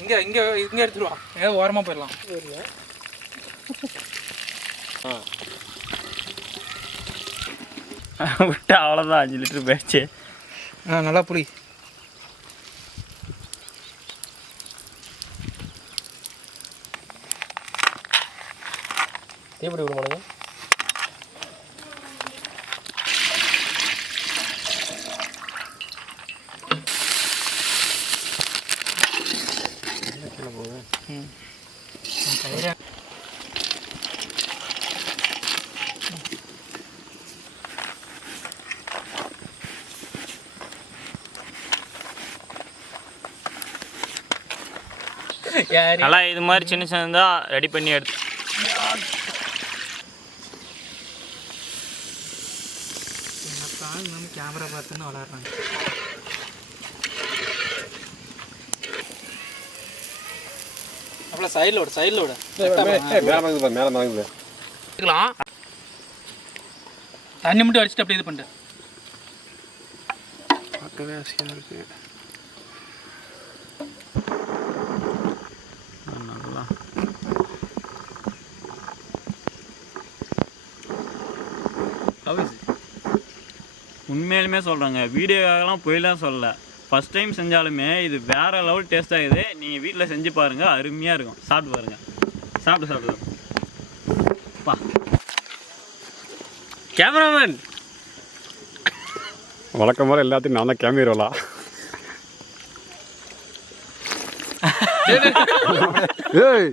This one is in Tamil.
இங்கே இங்கே இங்கே எடுத்துருவா ஏதாவது ஓரமாக போயிடலாம் விட்டா அவ்வளோதான் 5 லிட்டர் போயிடுச்சு. நல்லா புளி எப்படி விடுமானுங்க நல்லா இது மாதிரி சின்ன சின்னதாக ரெடி பண்ணி எடுத்து கேமரா பார்த்துன்னு விளாட்றாங்க. அப்புறம் சைடில் விட மேலே மறங்குது தண்ணி மட்டும் அடிச்சுட்டு அப்படியே இது பண்ணிட்டேன். பார்க்கவே ஆசையாக இருக்கு. நல்லா உண்மையிலுமே சொல்கிறேங்க, வீடியோக்காகலாம் போயெல்லாம் சொல்லலை. ஃபஸ்ட் டைம் செஞ்சாலுமே இது வேறு லெவல் டேஸ்ட் ஆகுது. நீங்கள் வீட்டில் செஞ்சு பாருங்கள், அருமையாக இருக்கும். சாப்பிட்டு பாருங்கள். சாப்பிட்டு பா கேமராமேன் வழக்கம் போல எல்லாத்தையும் நான் தான் கேமரா ஏய்